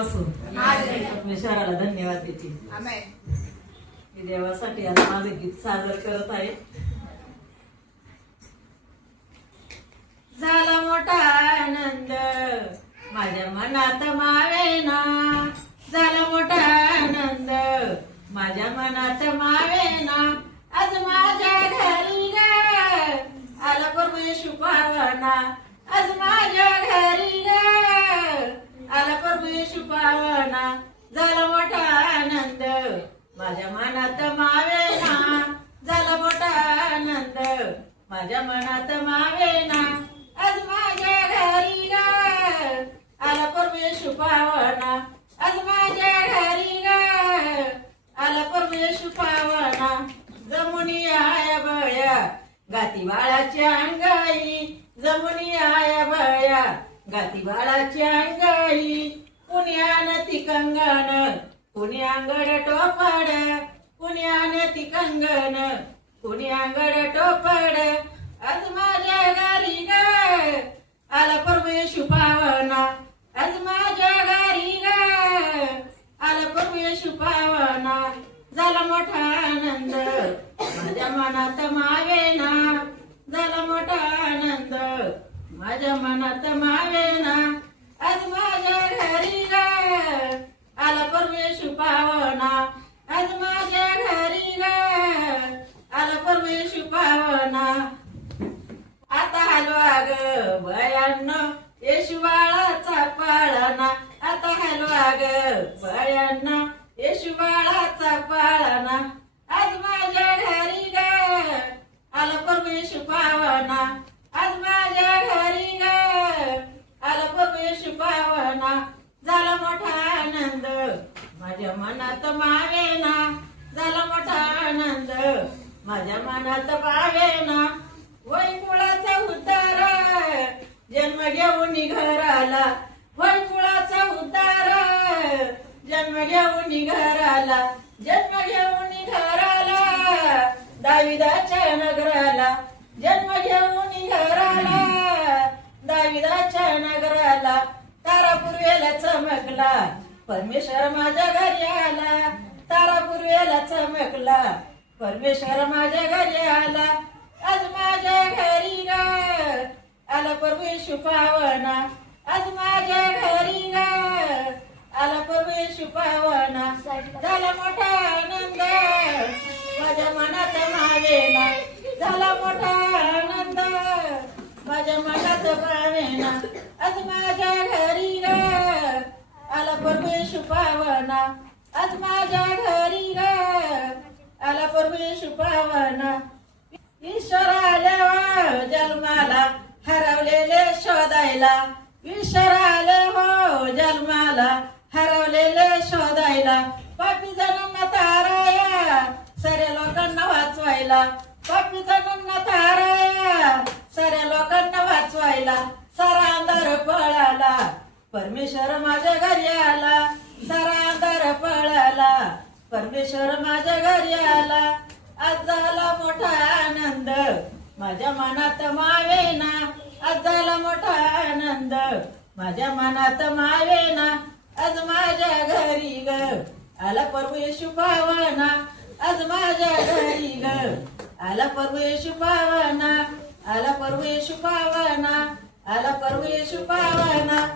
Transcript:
असो परमेश्वराला धन्यवाद देते. मी देवासाठी आता माझं गीत सादर करत आहे. झाला मोठा आनंद माझ्या मनात मावेना, झाला मोठा आनंद माझ्या मनात मावेना. आज माझ्या घरी ग आला प्रभू येशू पावना, आज माझ्या घरी ग आला प्रभू येशू पावना. झाला मोठा आनंद माझ्या मनात मावेना, झाला मोठा आनंद माझ्या मनात मावेना. आज माझ्या घरी ग आला प्रभू येशू पावना, आज माझ्या घरी ग आला प्रभू येशू पावना. जमुनी आया बया गाती बाळाच्या अंगाई, जमुनी आया बया गाती बाळाच्या अंगाई. कुणी आणती कंगन कुणी अंगड टोपड, कुणी आणती कंगन कुणी अंगड टोपड. आज माझ्या घरी ग आला प्रभू येशू पावना, आज माझ्या घरी ग आला प्रभू येशू पावना. झाला मोठा आनंद माझ्या मनात मावेना, झाला मोठा आनंद माझ्या मनात मावेना. आज माझ्या घरी ग आला प्रभू येशू पावना, आज माझ्या घरी ग आला प्रभू येशू पावना. आता हलवा ग बयानो येशू बाळाचा पाळणा, आता हलवा ग बयानो येशू बाळाचा पाळणा. आज माझ्या घरी ग आला प्रभू येशू पावना, आज माझ्या घरी ग आला प्रभू येशू पावना. झाला मोठा आनंद माझ्या मनात मावेना, झाला मोठा आनंद माझ्या मनात मावेना. वैकुळाचा उद्धार जन्म घेऊन घराला, वैकुळाचा उद्धार जन्म घेऊन घराला, जन्म घेऊन घराला. दाविदाच्या नगराला जन्म घेऊन घराला, दाविदाच्या नगराला. तारा पूर्वेला चमकला परमेश्वर माझ्या घरी आला, तारा पूर्वेला चमकला परमेश्वर माझ्या घरी आला. आज माझ्या घरी ग आला प्रभू येशू पावना, आज माझ्या घरी ग आला प्रभू येशू पावना. झाला मोठा आनंद माझ्या मनात मावेना, झाला मोठा आनंद माझ्या मनात मावेना. आज माझ्या घरी ग आला प्रभू येशू पावना, आज माझ्या घरी ग आला प्रभू येशू पावना. ईश्वर आले हो जन्माला हरवलेले शोधायला, ईश्वर आले हो जन्माला हरवलेले शोधायला. पापी जणांना ताराया साऱ्या लोकांना वाचवायला, पापी जणांना ताराया साऱ्या लोकांना वाचवायला. सारा अंधार पळाला परमेश्वर माझ्या घरी आला, सारा अंधार पळाला परमेश्वर माझ्या घरी आला. आज झाला मोठा आनंद माझ्या मनात मावेना, आज झाला मोठा आनंद माझ्या मनात मावेना. आज माझ्या घरी ग आला प्रभू येशू पावना, आज माझ्या घरी ग आला प्रभू येशू पावना, आला प्रभू येशू पावना, आला प्रभू येशू पावना.